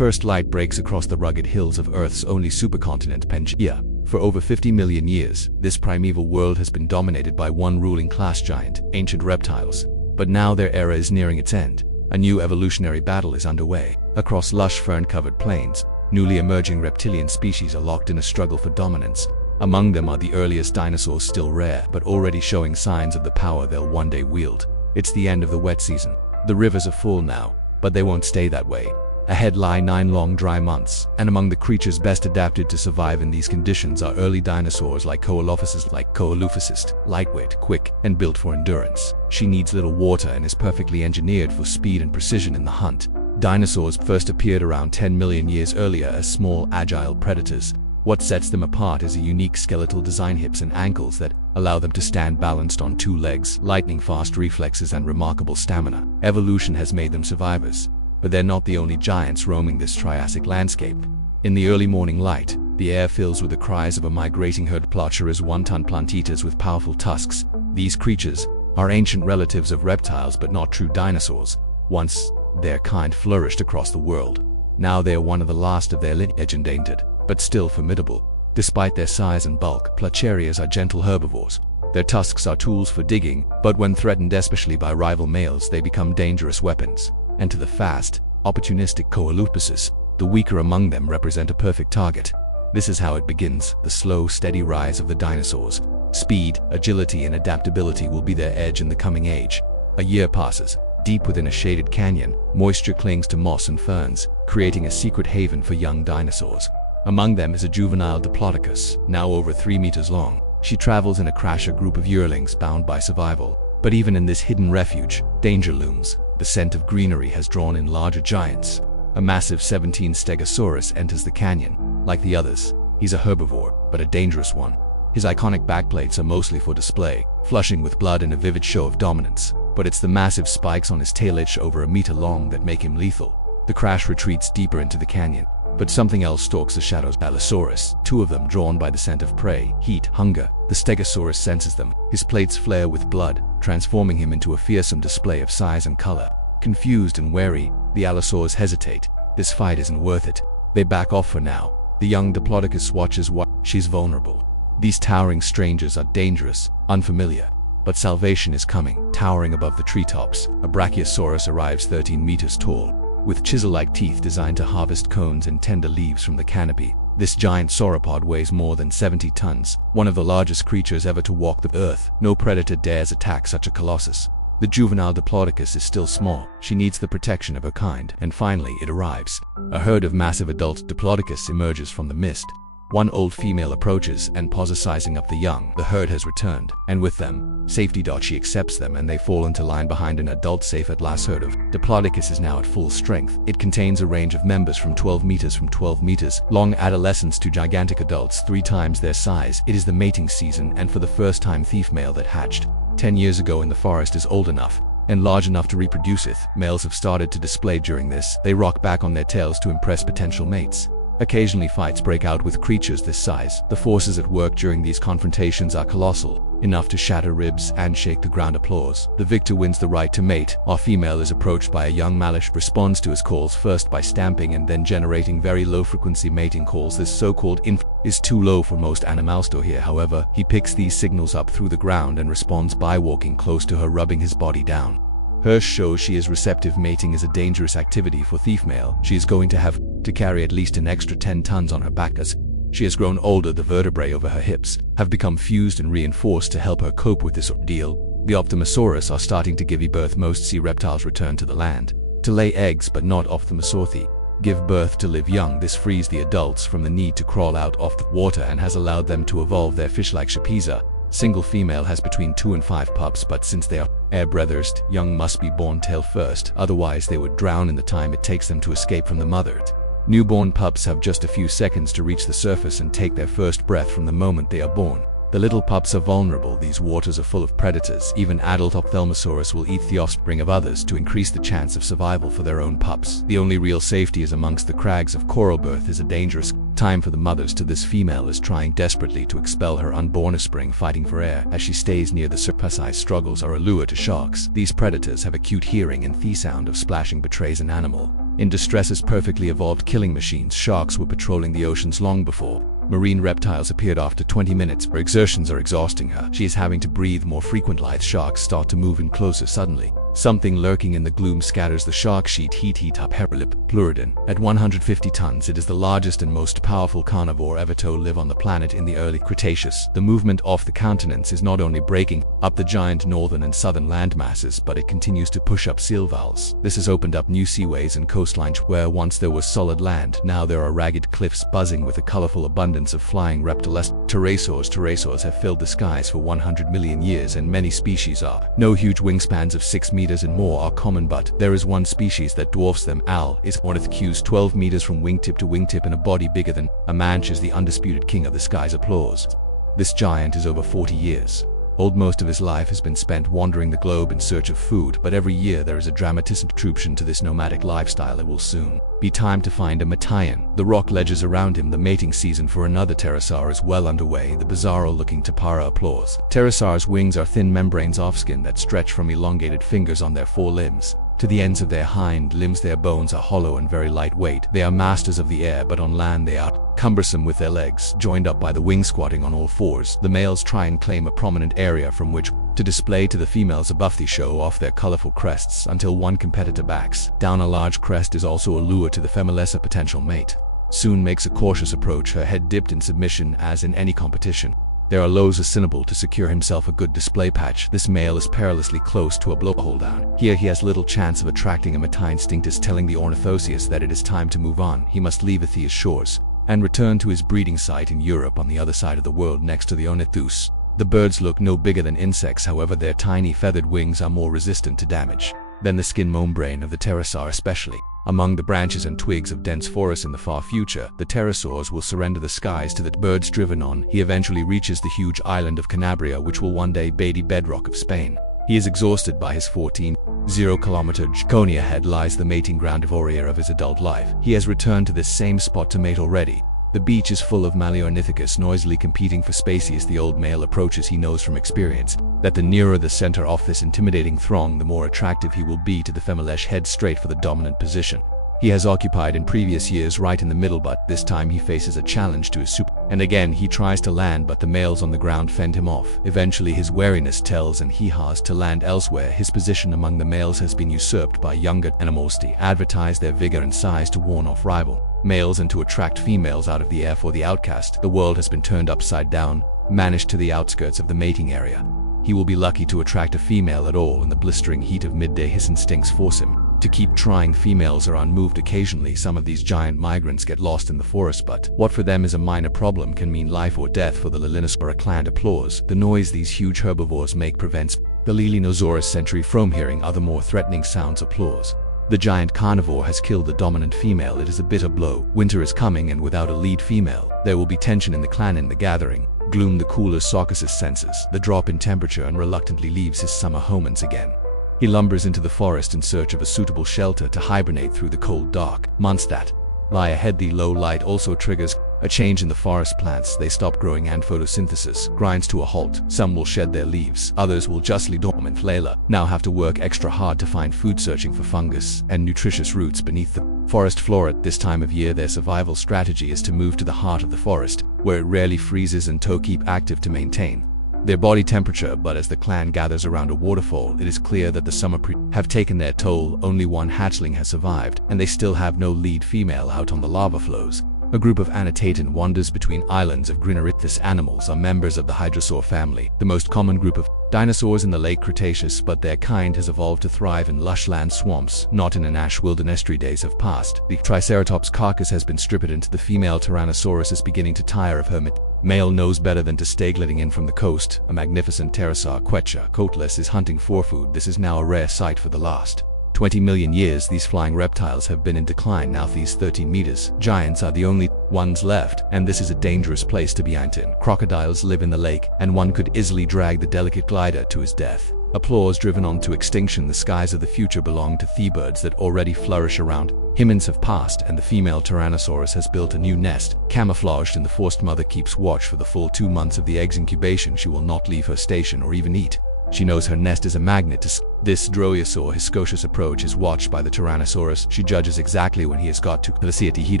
first light breaks across the rugged hills of Earth's only supercontinent, Pangaea. For over 50 million years, this primeval world has been dominated by one ruling class giant, ancient reptiles. But now their era is nearing its end. A new evolutionary battle is underway. Across lush fern-covered plains, newly emerging reptilian species are locked in a struggle for dominance. Among them are the earliest dinosaurs, still rare, but already showing signs of the power they'll one day wield. It's the end of the wet season. The rivers are full now, but they won't stay that way. Ahead lie 9 long dry months, and among the creatures best adapted to survive in these conditions are early dinosaurs like Coelophysis, lightweight, quick, and built for endurance. She needs little water and is perfectly engineered for speed and precision in the hunt. Dinosaurs first appeared around 10 million years earlier as small, agile predators. What sets them apart is a unique skeletal design, hips and ankles that allow them to stand balanced on 2 legs, lightning-fast reflexes, and remarkable stamina. Evolution has made them survivors. But they're not the only giants roaming this Triassic landscape. In the early morning light, the air fills with the cries of a migrating herd. Plotchers, one-ton plant-eaters with powerful tusks. These creatures are ancient relatives of reptiles but not true dinosaurs. Once, their kind flourished across the world. Now they are one of the last of their lineage, endangered, but still formidable. Despite their size and bulk, Plotcherias are gentle herbivores. Their tusks are tools for digging, but when threatened, especially by rival males, they become dangerous weapons. And to the fast, opportunistic Coelophysis, the weaker among them represent a perfect target. This is how it begins, the slow, steady rise of the dinosaurs. Speed, agility, and adaptability will be their edge in the coming age. A year passes. Deep within a shaded canyon, moisture clings to moss and ferns, creating a secret haven for young dinosaurs. Among them is a juvenile Diplodocus, now over 3 meters long. She travels in a crasher group of yearlings bound by survival. But even in this hidden refuge, danger looms. The scent of greenery has drawn in larger giants. A massive 17 Stegosaurus enters the canyon. Like the others, he's a herbivore, but a dangerous one. His iconic backplates are mostly for display, flushing with blood in a vivid show of dominance. But it's the massive spikes on his tail, each over a meter long, that make him lethal. The crash retreats deeper into the canyon. But something else stalks the shadows. Allosaurus, 2 of them drawn by the scent of prey, heat, hunger. The Stegosaurus senses them. His plates flare with blood, transforming him into a fearsome display of size and color. Confused and wary, the Allosaurs hesitate. This fight isn't worth it. They back off for now. The young Diplodocus watches she's vulnerable. These towering strangers are dangerous, unfamiliar. But salvation is coming. Towering above the treetops, a Brachiosaurus arrives 13 meters tall, with chisel-like teeth designed to harvest cones and tender leaves from the canopy. This giant sauropod weighs more than 70 tons, one of the largest creatures ever to walk the earth. No predator dares attack such a colossus. The juvenile Diplodocus is still small. She needs the protection of her kind. And finally, it arrives. A herd of massive adult Diplodocus emerges from the mist. One old female approaches and pauses, sizing up the young. The herd has returned, and with them, safety. She accepts them and they fall into line behind an adult. Safe at last. Herd of Diplodocus is now at full strength. It contains a range of members from 12 meters long adolescents to gigantic adults 3 times their size. It is the mating season, and for the first time, thief male that hatched 10 years ago in the forest is old enough and large enough to reproduceth. Males have started to display during this. They rock back on their tails to impress potential mates. Occasionally fights break out with creatures this size. The forces at work during these confrontations are colossal, enough to shatter ribs and shake the ground. Applause. The victor wins the right to mate. Our female is approached by a young male, responds to his calls first by stamping and then generating very low-frequency mating calls. This so-called inf is too low for most animals to hear. However, he picks these signals up through the ground and responds by walking close to her, rubbing his body down. Hirsch shows she is receptive. Mating is a dangerous activity for thief male. She is going to have to carry at least an extra 10 tons on her back. As she has grown older, the vertebrae over her hips have become fused and reinforced to help her cope with this ordeal. The Ophthalmosaurus are starting to give birth. Most sea reptiles return to the land to lay eggs, but not Ophthalmosaurus give birth to live young. This frees the adults from the need to crawl out of the water and has allowed them to evolve their fish-like Shapeza. Single female has between 2 and 5 pups, but since they are air-breathers, young must be born tail first, otherwise they would drown in the time it takes them to escape from the mother. Newborn pups have just a few seconds to reach the surface and take their first breath from the moment they are born. The little pups are vulnerable. These waters are full of predators. Even adult Ophthalmosaurus will eat the offspring of others to increase the chance of survival for their own pups. The only real safety is amongst the crags of coral. Birth is a dangerous time for the mothers. To this female is trying desperately to expel her unborn offspring, fighting for air. As she stays near the surface, struggles are a lure to sharks. These predators have acute hearing, and the sound of splashing betrays an animal In distress as perfectly evolved killing machines, sharks were patrolling the oceans long before. Marine reptiles appeared after 20 minutes. Her exertions are exhausting her. She is having to breathe more frequently. Sharks start to move in closer suddenly. Something lurking in the gloom scatters the shark sheet. Heat up Herolip Pleurodon. At 150 tons, it is the largest and most powerful carnivore ever to live on the planet in the early Cretaceous. The movement off the continents is not only breaking up the giant northern and southern land masses, but it continues to push up seal valves. This has opened up new seaways and coastlines where once there was solid land. Now there are ragged cliffs buzzing with a colorful abundance of flying reptiles. Pterosaurs have filled the skies for 100 million years, and many species are. No huge wingspans of 6 meters and more are common, but there is one species that dwarfs them. Is ornithocus, 12 meters from wingtip to wingtip and a body bigger than a man. Is the undisputed king of the skies. Applause. This giant is over 40 years old. Most of his life has been spent wandering the globe in search of food, but every year there is a dramatic interruption to this nomadic lifestyle. It will soon be time to find a Matayan. The rock ledges around him. The mating season for another pterosaur is well underway. The bizarro-looking tapara. Applause. Pterosaurs' wings are thin membranes of skin that stretch from elongated fingers on their forelimbs to the ends of their hind limbs. Their bones are hollow and very lightweight. They are masters of the air, but on land they are cumbersome with their legs joined up by the wing. Squatting on all fours, the males try and claim a prominent area from which to display to the females. Above they show off their colorful crests until one competitor backs down. A large crest is also a lure to the females. A potential mate soon makes a cautious approach, her head dipped in submission. As in any competition, there are lows assignable to secure himself a good display patch. This male is perilously close to a blowhole down. Here he has little chance of attracting a Mata. Instinct is telling the Ornithoceus that it is time to move on. He must leave Athea's shores and return to his breeding site in Europe on the other side of the world next to the Ornithus. The birds look no bigger than insects, however their tiny feathered wings are more resistant to damage than the skin membrane of the pterosaur. Especially among the branches and twigs of dense forests in the far future, the pterosaurs will surrender the skies to the birds driven on. He eventually reaches the huge island of Canabria, which will one day be the bedrock of Spain. He is exhausted by his 14-kilometer journey. Ahead lies the mating ground of Aurea of his adult life. He has returned to this same spot to mate already. The beach is full of Maleornithecus noisily competing for space. As the old male approaches, he knows from experience that the nearer the center of this intimidating throng, the more attractive he will be to the femalesh. Head straight for the dominant position he has occupied in previous years, right in the middle, but this time he faces a challenge to his super. And again he tries to land, but the males on the ground fend him off. Eventually his wariness tells and he has to land elsewhere. His position among the males has been usurped by younger animals to advertise their vigor and size, to warn off rival males and to attract females out of the air. For the outcast, the world has been turned upside down. Managed to the outskirts of the mating area, he will be lucky to attract a female at all. In the blistering heat of midday, his instincts force him to keep trying. Females are unmoved. Occasionally some of these giant migrants get lost in the forest, but what for them is a minor problem can mean life or death for the Dinosaur clan. Applause. The noise these huge herbivores make prevents the Dinosaurus sentry from hearing other more threatening sounds. Applause. The giant carnivore has killed the dominant female. It is a bitter blow. Winter is coming, and without a lead female, there will be tension in the clan. In the gathering gloom, the cooler Saucus senses the drop in temperature and reluctantly leaves his summer home once again. He lumbers into the forest in search of a suitable shelter to hibernate through the cold, dark months that lie ahead. The low light also triggers a change in the forest plants. They stop growing and photosynthesis grinds to a halt. Some will shed their leaves, others will just lie dormant. Layla now have to work extra hard to find food, searching for fungus and nutritious roots beneath the forest floor. At this time of year, their survival strategy is to move to the heart of the forest, where it rarely freezes, and to keep active to maintain their body temperature. But as the clan gathers around a waterfall, it is clear that the summer have taken their toll. Only one hatchling has survived, and they still have no lead female out on the lava flows. A group of Annotaton wanders between islands of Grinerit. These animals are members of the Hydrosaur family, the most common group of dinosaurs in the late Cretaceous, but their kind has evolved to thrive in lush land swamps, not in an ash wilderness. Days have passed. The Triceratops carcass has been stripped, into the female Tyrannosaurus is beginning to tire of her male knows better than to stay gliding in from the coast. A magnificent pterosaur, Quetzalcoatlus, coatless, is hunting for food. This is now a rare sight. For the last 20 million years, these flying reptiles have been in decline. Now these 13 meters giants are the only ones left, and this is a dangerous place to be in. Crocodiles live in the lake, and one could easily drag the delicate glider to his death. Applause. Driven on to extinction, the skies of the future belong to seabirds that already flourish around. Humans have passed, and the female Tyrannosaurus has built a new nest. Camouflaged in the forest, mother keeps watch for the full 2 months of the egg's incubation. She will not leave her station or even eat. She knows her nest is a magnet to This Dromaeosaur Hiscocious approach is watched by the Tyrannosaurus. She judges exactly when he has got to velocity. He'd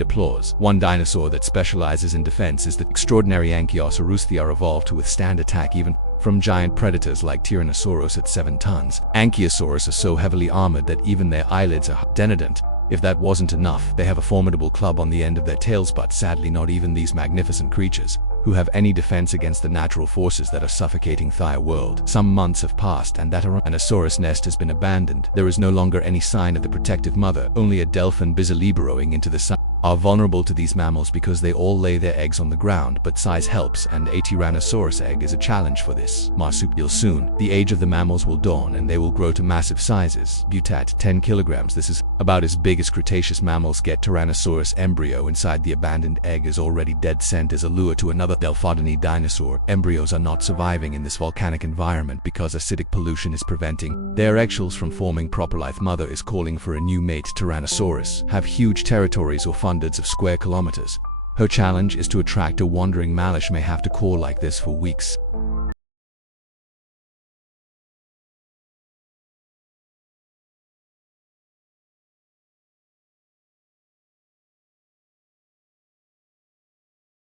applause. One dinosaur that specializes in defense is the extraordinary Ankylosaurus. They are evolved to withstand attack even from giant predators like Tyrannosaurus at 7 tons. Ankylosaurus are so heavily armored that even their eyelids are denudant. If that wasn't enough, they have a formidable club on the end of their tails, but sadly not even these magnificent creatures who have any defense against the natural forces that are suffocating the world. Some months have passed and that Tyrannosaurus nest has been abandoned. There is no longer any sign of the protective mother, only a delphin busily burrowing into the sun. Are vulnerable to these mammals because they all lay their eggs on the ground, but size helps, and a Tyrannosaurus egg is a challenge for this marsupial. Soon, the age of the mammals will dawn and they will grow to massive sizes. Butat 10 kilograms. This is about as big as Cretaceous mammals get. Tyrannosaurus embryo inside the abandoned egg is already dead, sent as a lure to another Delphodony dinosaur. Embryos are not surviving in this volcanic environment because acidic pollution is preventing their eggshells from forming proper life. Mother is calling for a new mate. Tyrannosaurus have huge territories or hundreds of square kilometers. Her challenge is to attract a wandering malish. May have to call like this for weeks.